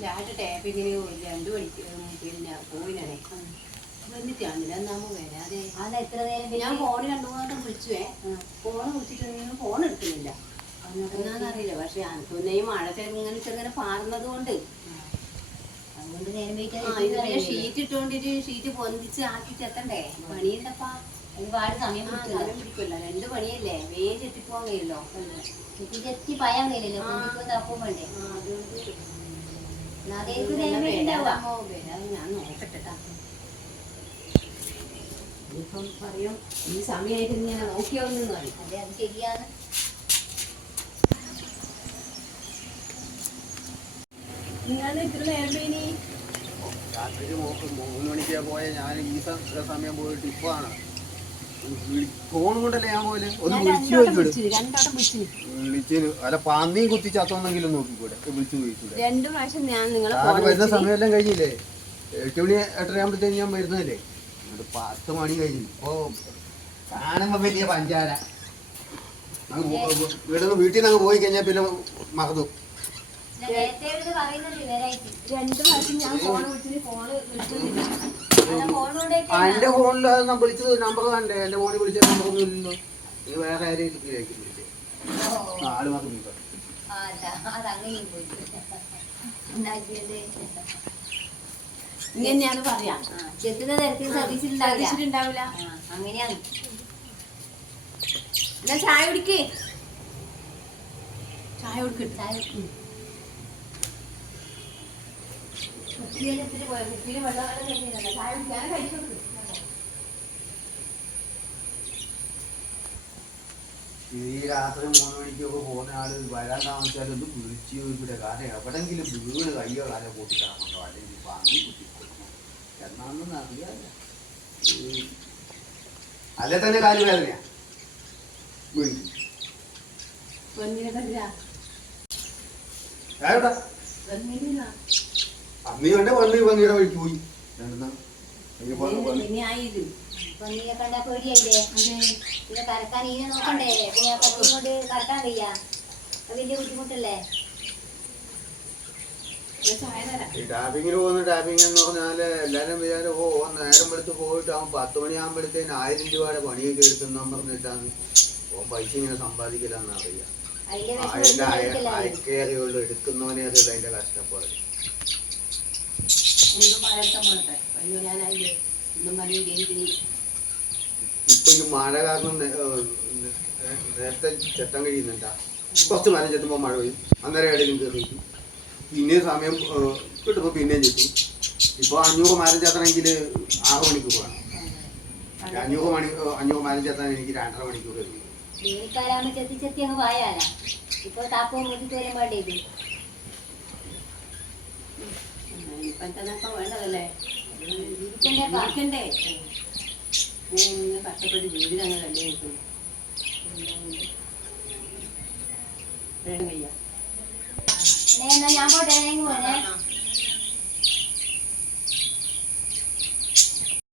Last ടാപ്പിങ്ങിന് രണ്ടു മണിക്ക് പിന്നെ പോയിനാണേ. വന്നിട്ടാണില്ല എന്നാമോ വരാതെ അതാ. എത്ര നേരം ഞാൻ ഫോൺ രണ്ടു മൂന്നാട്ടം വിളിച്ചുവേ ഫോൺ വിളിച്ചിട്ടുണ്ടെങ്കിലും ഫോൺ എടുക്കുന്നില്ല. എന്നാന്നറിയില്ല പക്ഷെ അനക്കൊന്നെ ഈ മഴ ചെറുങ്ങനെ പാറുന്നത് കൊണ്ട്. അതുകൊണ്ട് നേരം ഇതുവരെ ഷീറ്റ് ഇട്ടുകൊണ്ടിട്ട് ഷീറ്റ് പൊന്തിച്ച് ആക്കി എത്തണ്ടേ? പണിയുണ്ടപ്പാ. ഒരുപാട് സമയം പിടിക്കില്ല രണ്ട് പണിയല്ലേ? വേഗം ചെത്തിപ്പോവാൻ കഴിയല്ലോ എത്തി പയാൻ കഴിയില്ലല്ലോ ആ. കൊണ്ടിപ്പോ വേണ്ടേ അതുകൊണ്ട് ഇനിയിപ്പം പറയും ഈ സമയമായിട്ട് ഞാൻ നോക്കിയോ എന്ന് പറയും അതെ അത് ശരിയാണ് നിങ്ങൾ ഇത്ര നേരം ഇനി രാത്രി മൂന്ന് മണിക്കാ പോയ. ഞാൻ ഈ സമയം പോയിട്ട് ഇപ്പൊ ആണ്. ഫോൺ കൊണ്ടല്ലേ ഞാൻ പോലെ ഒന്ന് വിളിച്ചു ചോദിച്ചൂടെ രണ്ടോട്ടം വിളിച്ചു വിളിച്ചു അല്ല പന്നിയും കുത്തി ചത്തോന്നെങ്കിലും നോക്കിക്കൂടെ വിളിച്ചു ചോദിച്ചൂടെ രണ്ടു പ്രാവശ്യം ഞാൻ നിങ്ങളെ ഫോൺ വരുന്ന സമയമെല്ലാം കഴിഞ്ഞില്ലേ? എട്ട് മണി എട്ടരയാകുമ്പോഴത്തേക്ക് ഞാൻ വരുന്നതല്ലേ? എന്നിട്ട് പത്ത് മണി കഴിഞ്ഞു. ഓ കാണുമ്പോ വലിയ പഞ്ചാര. അങ്ങ് പോ- ഇവിടെ നിന്ന് വീട്ടിൽ നിന്ന് അങ്ങ് പോയി കഴിഞ്ഞാൽ പിന്നെ മറന്നു. രണ്ടു പ്രാവശ്യം ഞാൻ ഫോൺ വിളിച്ചിട്ട് ഫോണിലൂടെയൊക്കെ ആ, എന്റെ ഫോണിൽ ഞാൻ വിളിച്ചത് നമ്പർ കണ്ടേ. എന്റെ ഫോണിൽ വിളിച്ച നമ്പർ ഒന്നും ഇല്ലല്ലോ. നീ വേറെ ആരെയും ആൾ മാത്രം ഇങ്ങനെയാണ് പറയാം. ചെത്തുന്ന തരത്തിൽ സർവീസിൽ ഉണ്ടാവില്ല ഉണ്ടാവില്ല അങ്ങനെയാണ്. എന്നാ ചായ കുടിക്കേ. ചായ കുടിക്കും. ചായ ഉം. കുപ്പിയിൽ വെള്ളം ചായ കുടിക്കാൻ കഴിച്ചു ഈ രാത്രി മൂന്ന് മണിക്കൊക്കെ പോകുന്ന ആൾ വരാൻ താമസിച്ചാലും ഒന്ന് വിളിച്ചു ഇവിടെ കാരണം എവിടെങ്കിലും വീട് കയ്യോ കാലോ കൂട്ടി കിടക്കണ്ടോ അല്ലെങ്കിൽ പാങ്ങി കുത്തി കൊടുക്കണോ എന്നാണെന്ന് അറിയാല്ല അല്ലെ തന്നെ കാൽ വേദനയാ? വീണ്ടും. അന്നീ കണ്ട പന്നി പന്നിയുടെ വഴിക്ക് പോയി. രണ്ടെണ്ണ. ഈ പന്നി- പന്നി. പിന്നെ ആയത് അപ്പൊ നീയെ കണ്ടാ പിന്നെ കറക്കാൻ നോക്കണ്ടേ? പിന്നെ കത്തി കൊണ്ട് കറക്കാൻ കഴിയാ അത് വലിയ ബുദ്ധിമുട്ടല്ലേ? ഒരു ചായ തരാം. ഈ ടാപ്പിങ്ങിന് പോകുന്ന ടാപ്പിംഗ് എന്ന് പറഞ്ഞാൽ വിചാരം ഓ നേരം വെളുത്ത് പോയിട്ട് അവൻ പത്ത് മണിയാകുമ്പോഴത്തേന് ആയിരം രൂപയുടെ പണിയൊക്കെ എടുത്തെന്നും പറഞ്ഞിട്ടാണ്. ഓൻ പൈസ ഇങ്ങനെ സമ്പാദിക്കില്ലെന്ന് അറിയാം. അയക്കേറിയുള്ളൂ എടുക്കുന്നവനെ അതുള്ള അതിന്റെ കഷ്ടപ്പാട്. ഇപ്പൊ ഈ മഴ കാരണം നേരത്തെ ചെത്താൻ കഴിയുന്നുണ്ട കുറച്ച് മരം ചെത്തുമ്പോ മഴ പെയ്യും. അന്നേരം ഇടയിലും കയറി പിന്നെ സമയം കിട്ടുമ്പോ പിന്നെയും ചെത്തും. ഇപ്പൊ അഞ്ഞൂറ് മരം ചേത്തണമെങ്കിൽ ആറ് മണിക്കൂർ വേണം അഞ്ഞൂറ് മണി അഞ്ഞൂറ് മരം ചേത്താൻ എനിക്ക് രണ്ടര മണിക്കൂർ എടുക്കും വേനൽക്കാലാകുമ്പോ ചെത്തി ചെത്തി അങ്ങ് പായാലാ ഇപ്പൊ താപ്പവും മുതിട്ട് വരാൻ വേണ്ടത് ഇപ്പം തന്നെ വേണ്ടതല്ലേ? ജീവിക്കണ്ടേ കഷ്ടപ്പെട്ട് ജീവിതം അങ്ങനെ കണ്ടു എന്നാ ഞാൻ പോട്ടെ